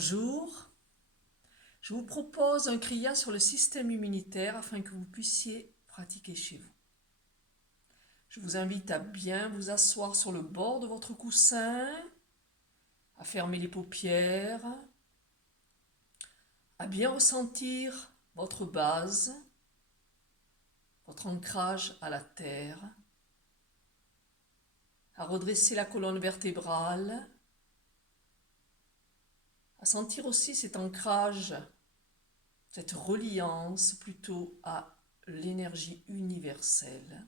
Bonjour, je vous propose un kriya sur le système immunitaire afin que vous puissiez pratiquer chez vous. Je vous invite à bien vous asseoir sur le bord de votre coussin, à fermer les paupières, à bien ressentir votre base, votre ancrage à la terre, à redresser la colonne vertébrale, à sentir aussi cet ancrage, cette reliance plutôt à l'énergie universelle.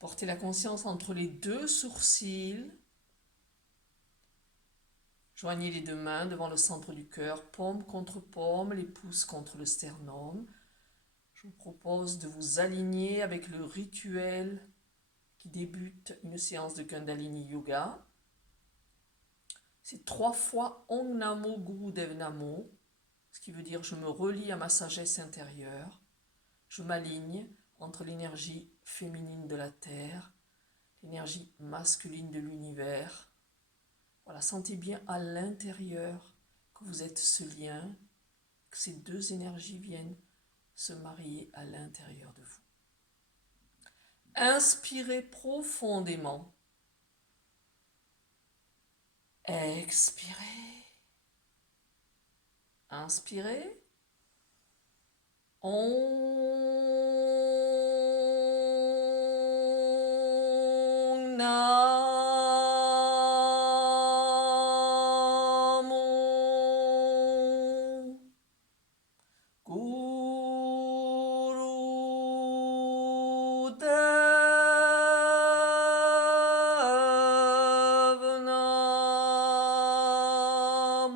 Portez la conscience entre les deux sourcils. Joignez les deux mains devant le centre du cœur, paume contre paume, les pouces contre le sternum. Je vous propose de vous aligner avec le rituel qui débute une séance de Kundalini Yoga. C'est 3 fois Om Namo Gurudev Namo, ce qui veut dire je me relie à ma sagesse intérieure. Je m'aligne entre l'énergie féminine de la terre, l'énergie masculine de l'univers. Voilà, sentez bien à l'intérieur que vous êtes ce lien, que ces deux énergies viennent se marier à l'intérieur de vous. Inspirez profondément. Expirez. Inspirez. On Namo Gurudev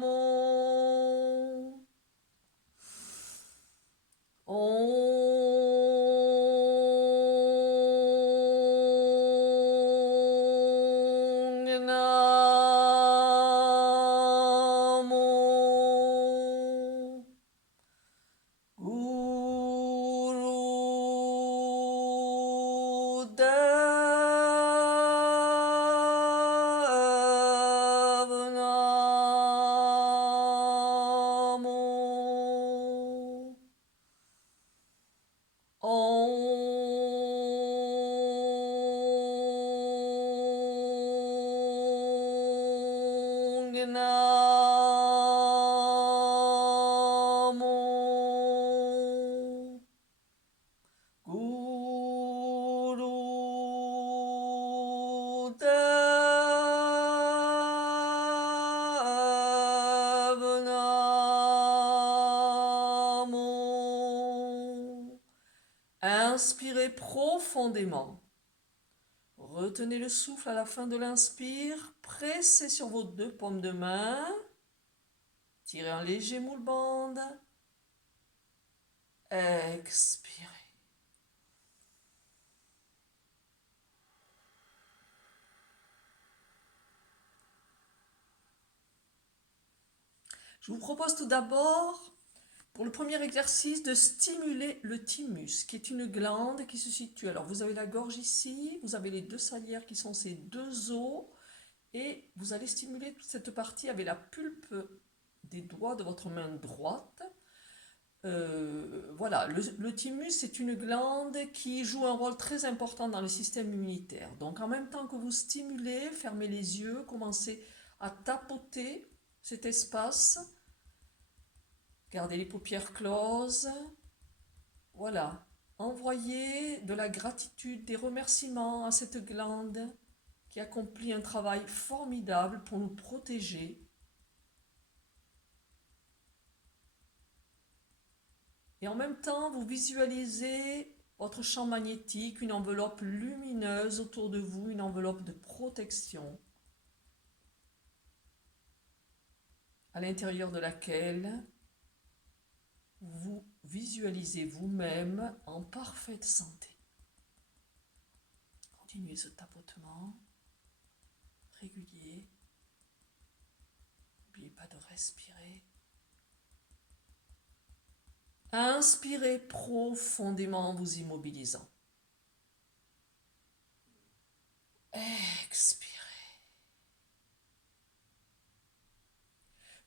Namo Om Namo Gurudev Namo Om Namo Gurudev Namo. Inspirez profondément. Retenez le souffle à la fin de l'inspire. Pressez sur vos deux paumes de main. Tirez un léger moule bande. Expirez. Je vous propose tout d'abord, pour le premier exercice, de stimuler le thymus, qui est une glande qui se situe. Alors, vous avez la gorge ici, vous avez les deux salières qui sont ces deux os, et vous allez stimuler toute cette partie avec la pulpe des doigts de votre main droite. Voilà, le thymus, c'est une glande qui joue un rôle très important dans le système immunitaire. Donc, en même temps que vous stimulez, fermez les yeux, commencez à tapoter cet espace. Gardez les paupières closes. Voilà. Envoyez de la gratitude, des remerciements à cette glande qui accomplit un travail formidable pour nous protéger. Et en même temps, vous visualisez votre champ magnétique, une enveloppe lumineuse autour de vous, une enveloppe de protection, à l'intérieur de laquelle vous visualisez vous-même en parfaite santé. Continuez ce tapotement régulier. N'oubliez pas de respirer. Inspirez profondément en vous immobilisant. Expirez.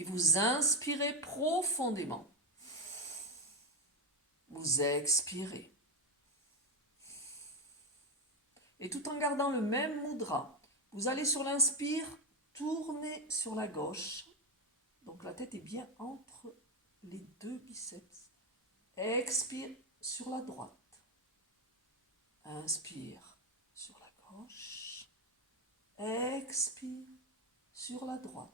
Puis vous inspirez profondément. Vous expirez. Et tout en gardant le même mudra, vous allez sur l'inspire, tourner sur la gauche. Donc la tête est bien entre les deux biceps. Expire sur la droite. Inspire sur la gauche. Expire sur la droite.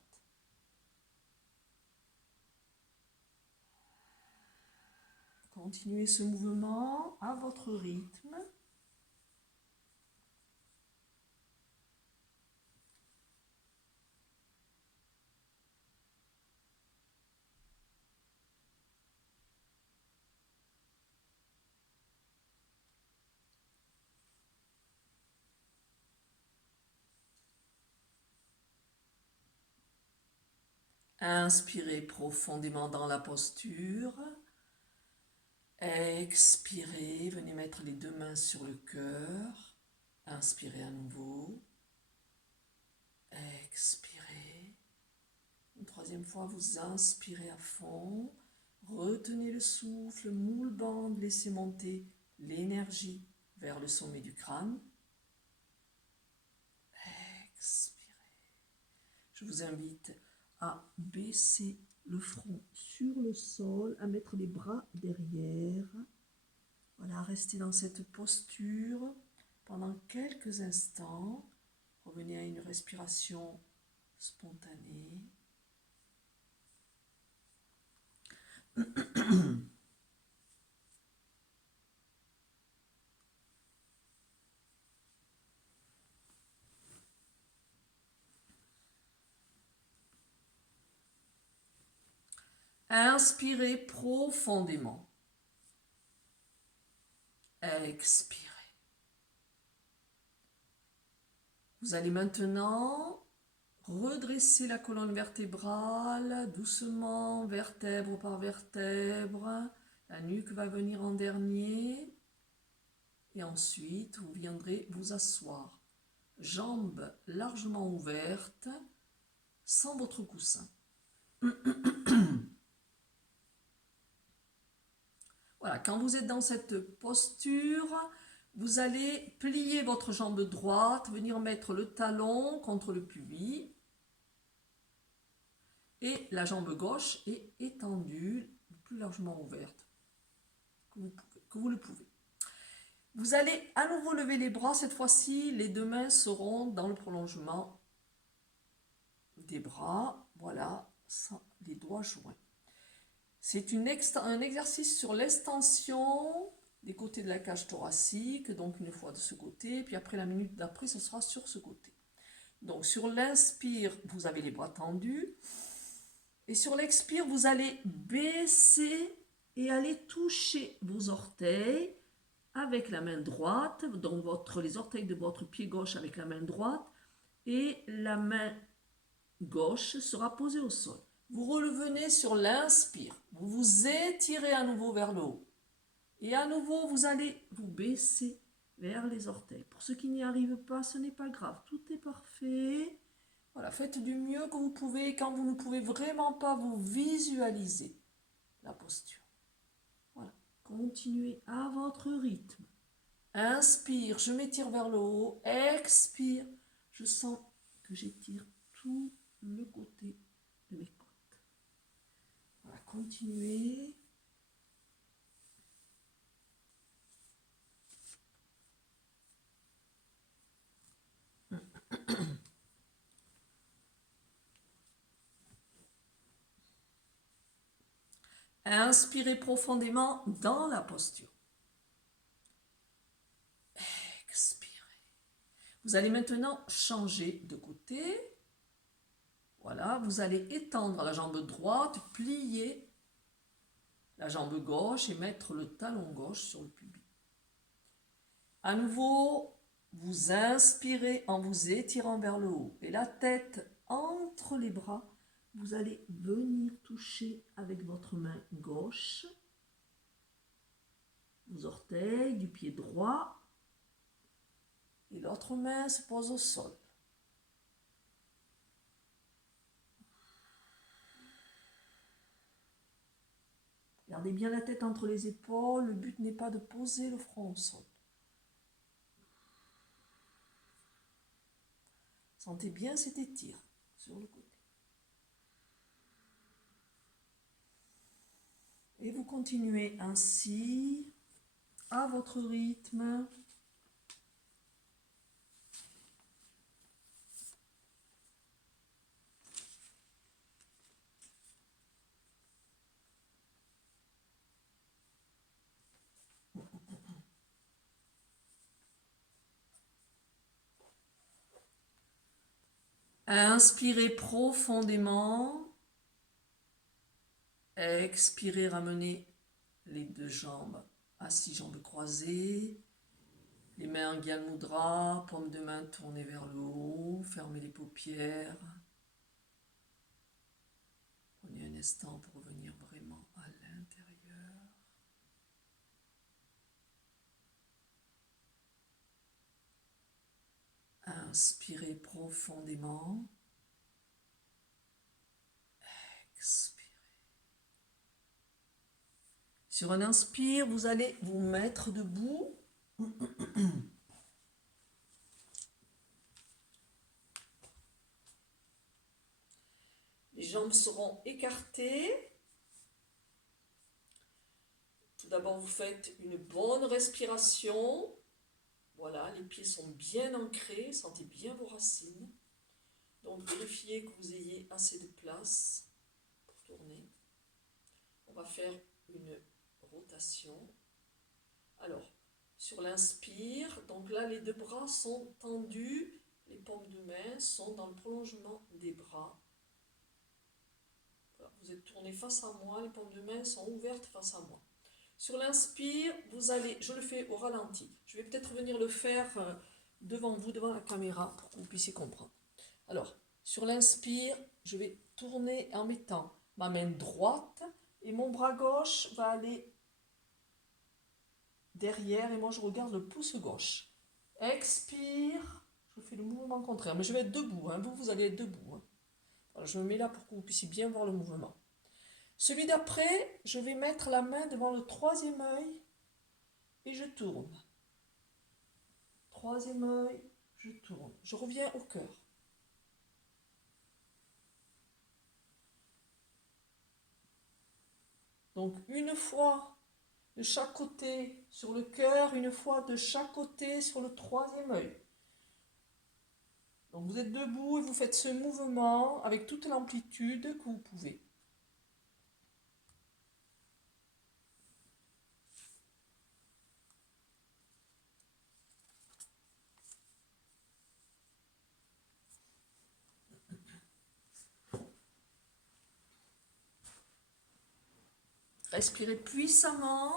Continuez ce mouvement à votre rythme. Inspirez profondément dans la posture. Expirez, venez mettre les deux mains sur le cœur. Inspirez à nouveau. Expirez. Une troisième fois, vous inspirez à fond. Retenez le souffle, moule bande, laissez monter l'énergie vers le sommet du crâne. Expirez. Je vous invite à baisser le front sur le sol, à mettre les bras derrière. Voilà, restez dans cette posture pendant quelques instants. Revenez à une respiration spontanée. Inspirez profondément. Expirez. Vous allez maintenant redresser la colonne vertébrale doucement, vertèbre par vertèbre. La nuque va venir en dernier. Et ensuite, vous viendrez vous asseoir. Jambes largement ouvertes, sans votre coussin. Voilà, quand vous êtes dans cette posture, vous allez plier votre jambe droite, venir mettre le talon contre le pubis. Et la jambe gauche est étendue, plus largement ouverte que vous le pouvez. Vous allez à nouveau lever les bras. Cette fois-ci, les deux mains seront dans le prolongement des bras. Voilà, sans les doigts joints. C'est un exercice sur l'extension des côtés de la cage thoracique. Donc une fois de ce côté, puis après la minute d'après, ce sera sur ce côté. Donc sur l'inspire, vous avez les bras tendus. Et sur l'expire, vous allez baisser et aller toucher vos orteils avec la main droite, donc les orteils de votre pied gauche avec la main droite, et la main gauche sera posée au sol. Vous revenez sur l'inspire, vous vous étirez à nouveau vers le haut. Et à nouveau, vous allez vous baisser vers les orteils. Pour ceux qui n'y arrivent pas, ce n'est pas grave, tout est parfait. Voilà, faites du mieux que vous pouvez. Quand vous ne pouvez vraiment pas, vous visualisez la posture. Voilà, continuez à votre rythme. Inspire, je m'étire vers le haut. Expire, je sens que j'étire tout le côté de mes côtes. Voilà, continuez. Inspirez profondément dans la posture. Expirez. Vous allez maintenant changer de côté. Voilà, vous allez étendre la jambe droite, plier la jambe gauche et mettre le talon gauche sur le pubis. À nouveau, vous inspirez en vous étirant vers le haut et la tête entre les bras. Vous allez venir toucher avec votre main gauche vos orteils du pied droit et l'autre main se pose au sol. Gardez bien la tête entre les épaules, le but n'est pas de poser le front au sol. Sentez bien cet étire sur le côté. Et vous continuez ainsi, à votre rythme. Inspirez profondément. Expirez, ramenez les deux jambes assis, jambes croisées. Les mains en Gyan Mudra, paume de main tournée vers le haut. Fermez les paupières. Prenez un instant pour revenir vraiment à l'intérieur. Inspirez profondément. Expirez. Sur un inspire, vous allez vous mettre debout. Les jambes seront écartées. Tout d'abord, vous faites une bonne respiration. Voilà, les pieds sont bien ancrés, sentez bien vos racines. Donc, vérifiez que vous ayez assez de place pour tourner. On va faire une rotation. Alors, sur l'inspire, donc là, les deux bras sont tendus, les paumes de main sont dans le prolongement des bras. Voilà, vous êtes tourné face à moi, les paumes de main sont ouvertes face à moi. Sur l'inspire, vous allez, je le fais au ralenti. Je vais peut-être venir le faire devant vous, devant la caméra, pour que vous puissiez comprendre. Alors, sur l'inspire, je vais tourner en mettant ma main droite et mon bras gauche va aller derrière et moi je regarde le pouce gauche. Expire, je fais le mouvement contraire, mais je vais être debout, hein. Vous allez être debout. Hein. Alors, je me mets là pour que vous puissiez bien voir le mouvement. Celui d'après, je vais mettre la main devant le troisième œil et je tourne. Troisième œil, je tourne. Je reviens au cœur. Donc une fois de chaque côté sur le cœur, une fois de chaque côté sur le troisième œil. Donc vous êtes debout et vous faites ce mouvement avec toute l'amplitude que vous pouvez. Respirez puissamment.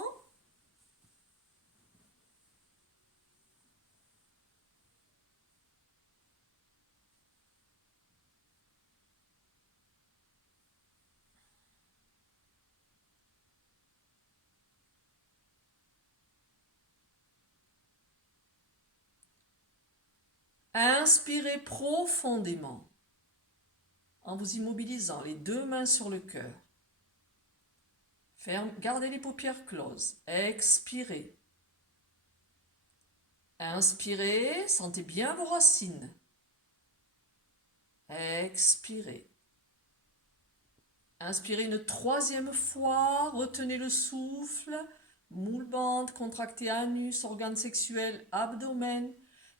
Inspirez profondément en vous immobilisant, les deux mains sur le cœur. Gardez les paupières closes. Expirez. Inspirez, sentez bien vos racines. Expirez. Inspirez une troisième fois, retenez le souffle. Moule bande, contractez anus, organes sexuels, abdomen.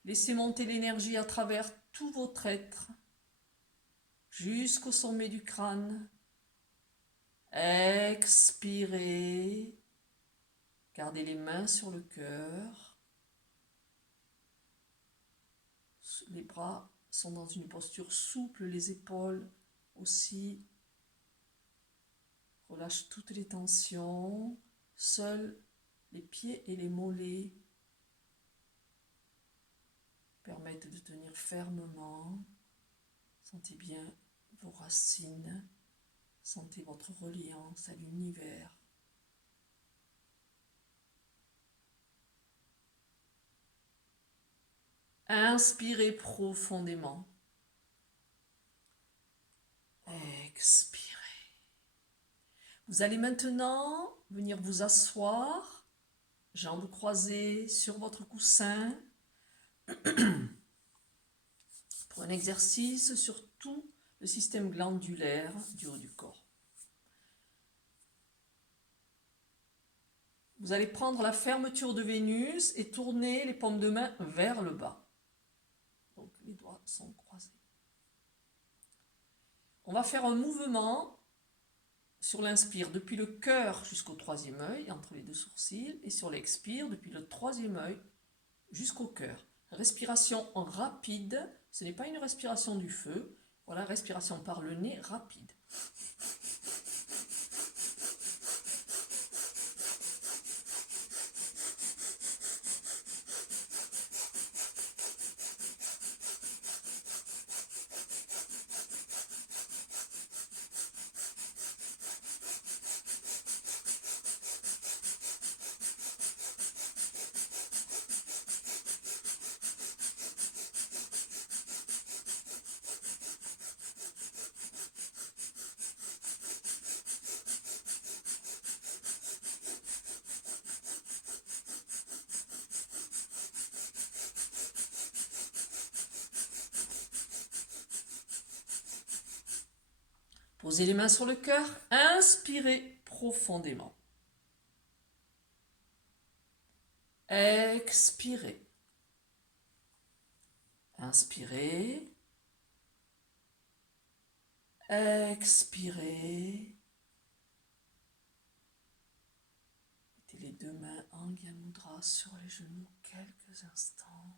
Laissez monter l'énergie à travers tout votre être, jusqu'au sommet du crâne. Expirez. Gardez les mains sur le cœur. Les bras sont dans une posture souple, les épaules aussi. Relâche toutes les tensions. Seuls les pieds et les mollets permettent de tenir fermement. Sentez bien vos racines. Sentez votre reliance à l'univers. Inspirez profondément. Expirez. Vous allez maintenant venir vous asseoir, jambes croisées sur votre coussin, pour un exercice sur tout le système glandulaire du haut du corps. Vous allez prendre la fermeture de Vénus et tourner les paumes de main vers le bas. Donc les doigts sont croisés. On va faire un mouvement sur l'inspire depuis le cœur jusqu'au troisième œil, entre les deux sourcils, et sur l'expire depuis le troisième œil jusqu'au cœur. Respiration rapide, ce n'est pas une respiration du feu, voilà, respiration par le nez rapide. Posez les mains sur le cœur, inspirez profondément. Expirez. Inspirez. Expirez. Mettez les deux mains en Angya Mudra sur les genoux quelques instants.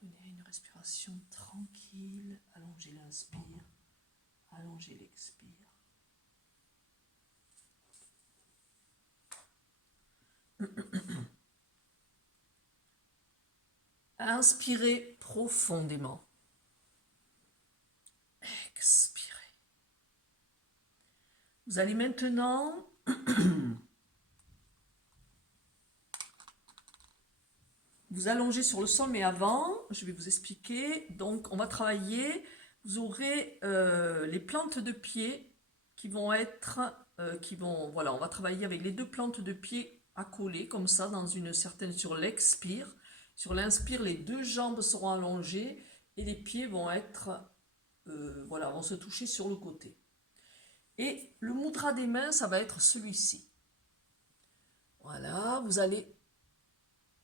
Venez à une respiration tranquille. Allongez l'inspire. Allongez l'expire. Inspirez profondément. Expirez. Vous allez maintenant vous allonger sur le sol, mais avant, je vais vous expliquer. Donc, on va travailler. Vous aurez les plantes de pied qui vont être, voilà, on va travailler avec les deux plantes de pied accolées comme ça dans une certaine sur l'expire. Sur l'inspire, les deux jambes seront allongées et les pieds vont être, voilà, vont se toucher sur le côté. Et le mudra des mains, ça va être celui-ci. Voilà, vous allez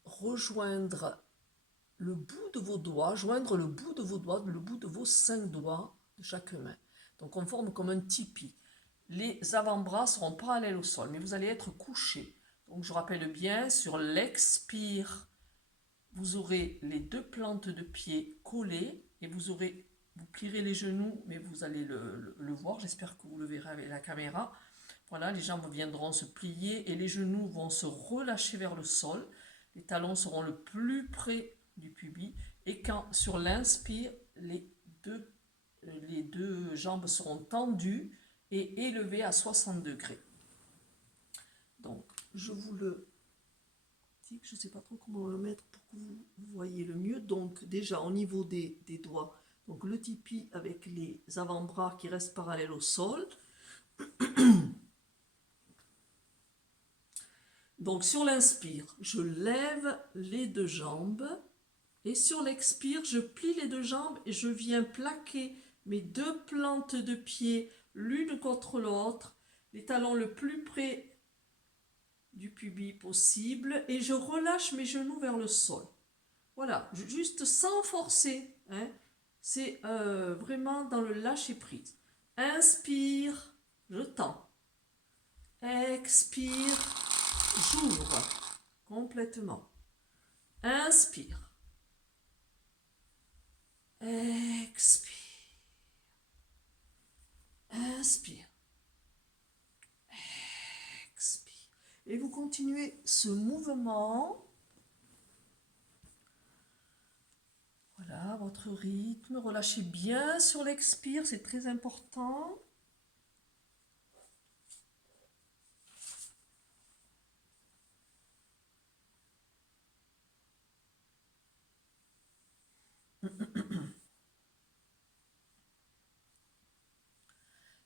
rejoindre le bout de vos doigts, joindre le bout de vos doigts, le bout de vos 5 doigts de chaque main. Donc on forme comme un tipi. Les avant-bras seront parallèles au sol, mais vous allez être couché. Donc je rappelle bien, sur l'expire, vous aurez les deux plantes de pied collées et vous plierez les genoux, mais vous allez le voir, j'espère que vous le verrez avec la caméra. Voilà, les jambes viendront se plier et les genoux vont se relâcher vers le sol. Les talons seront le plus près du pubis et quand sur l'inspire, les deux jambes seront tendues et élevées à 60 degrés. Donc, je vous le dis, je ne sais pas trop comment le mettre pour que vous voyez le mieux. Donc, déjà au niveau des doigts, donc le tipi avec les avant-bras qui restent parallèles au sol. Donc sur l'inspire, je lève les deux jambes et sur l'expire, je plie les deux jambes et je viens plaquer mes deux plantes de pied l'une contre l'autre, les talons le plus près du pubis possible et je relâche mes genoux vers le sol. Voilà, juste sans forcer, hein. C'est vraiment dans le lâcher prise. Inspire, je tends. Expire, j'ouvre complètement. Inspire. Expire. Inspire. Expire. Et vous continuez ce mouvement. Voilà, votre rythme. Relâchez bien sur l'expire, c'est très important.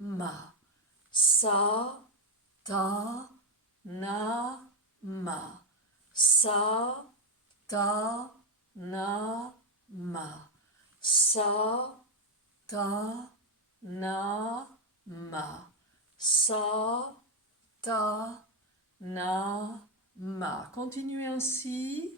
ma. Sa, ta, na, ma. Sa, ta, na, ma. Sa, ta, na, ma. Sa, ta, na, ma. Continuez ainsi.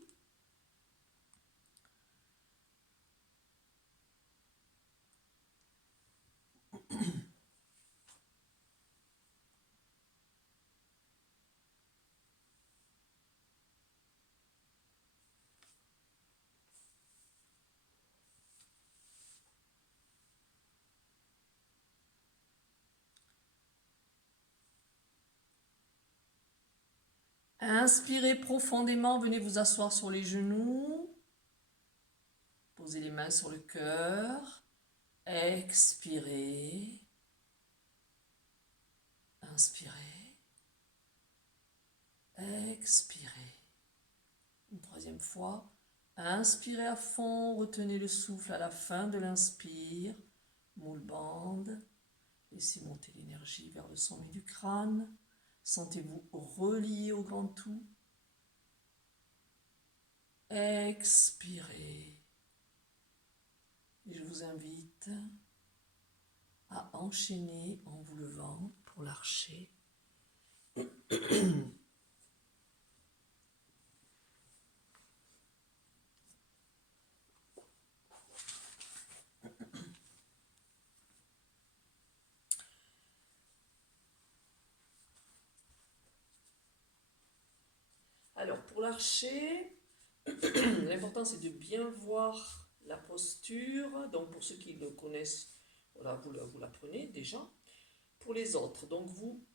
Inspirez profondément, venez vous asseoir sur les genoux. Posez les mains sur le cœur. Expirez. Inspirez. Expirez. Une troisième fois. Inspirez à fond, retenez le souffle à la fin de l'inspire. Moule bande. Laissez monter l'énergie vers le sommet du crâne. Sentez-vous relié au grand tout. Expirez. Et je vous invite à enchaîner en vous levant pour l'archer. Alors pour l'archer, l'important c'est de bien voir la posture. Donc pour ceux qui le connaissent, voilà, vous la prenez déjà. Pour les autres, donc vous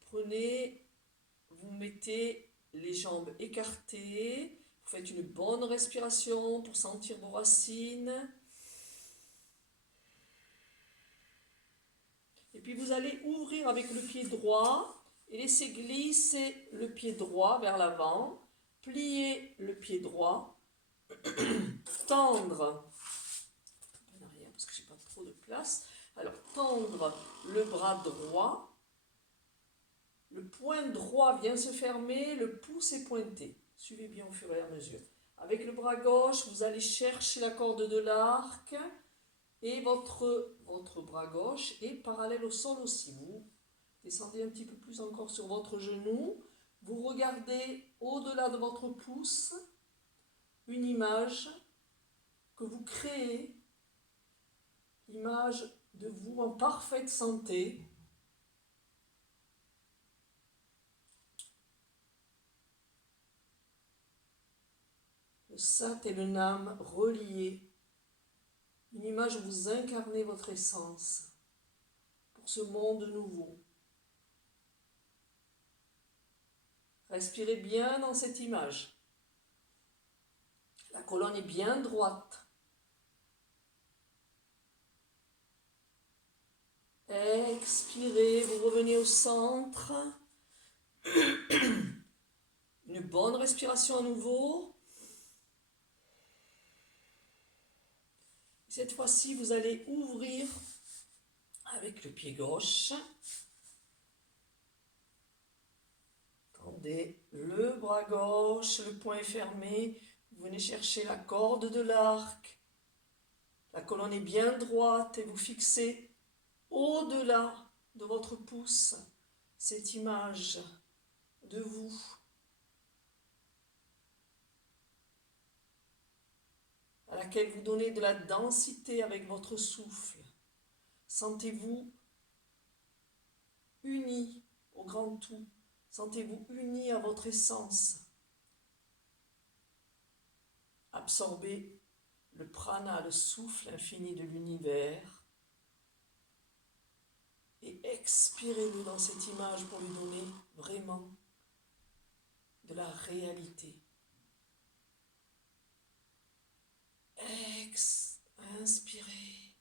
mettez les jambes écartées, vous faites une bonne respiration pour sentir vos racines. Et puis vous allez ouvrir avec le pied droit et laisser glisser le pied droit vers l'avant, plier le pied droit, tendre en arrière parce que j'ai pas trop de place. Alors tendre le bras droit, le poing droit vient se fermer, le pouce est pointé. Suivez bien au fur et à mesure. Avec le bras gauche, vous allez chercher la corde de l'arc et votre bras gauche est parallèle au sol aussi. Vous descendez un petit peu plus encore sur votre genou. Vous regardez au-delà de votre pouce une image que vous créez, l'image de vous en parfaite santé. Le Sat et le Nam reliés. Une image où vous incarnez votre essence pour ce monde nouveau. Respirez bien dans cette image. La colonne est bien droite. Expirez, vous revenez au centre. Une bonne respiration à nouveau. Cette fois-ci, vous allez ouvrir avec le pied gauche. Tendez le bras gauche, le poing est fermé. Vous venez chercher la corde de l'arc. La colonne est bien droite et vous fixez au-delà de votre pouce cette image de vous. À laquelle vous donnez de la densité avec votre souffle. Sentez-vous unis au grand tout. Sentez-vous unis à votre essence. Absorbez le prana, le souffle infini de l'univers. Et expirez-le dans cette image pour lui donner vraiment de la réalité. Inspirez.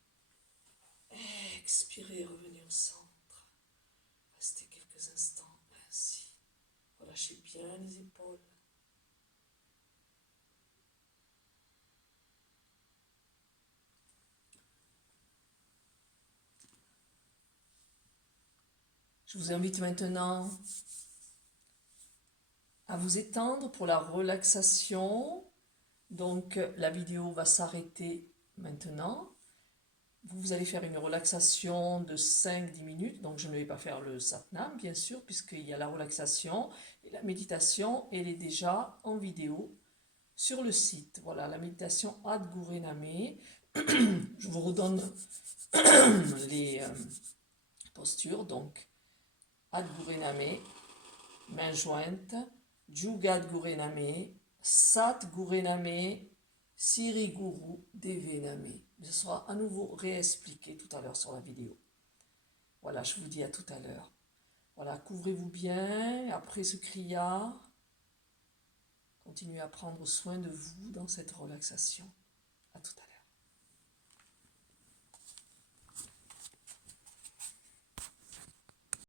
Expirez, revenez au centre. Restez quelques instants ainsi. Relâchez bien les épaules. Je vous invite maintenant à vous étendre pour la relaxation. Donc la vidéo va s'arrêter maintenant. Vous allez faire une relaxation de 5-10 minutes. Donc je ne vais pas faire le Satnam, bien sûr, puisqu'il y a la relaxation. Et la méditation, elle est déjà en vidéo sur le site. Voilà, la méditation Ad Gurename. Je vous redonne les postures. Donc, Ad Gurename, main jointe, Jugad Gurename, Sat Gurename, Siri Guru Devename. Ce sera à nouveau réexpliqué tout à l'heure sur la vidéo. Voilà, je vous dis à tout à l'heure. Voilà, couvrez-vous bien après ce kriya. Continuez à prendre soin de vous dans cette relaxation. À tout à l'heure.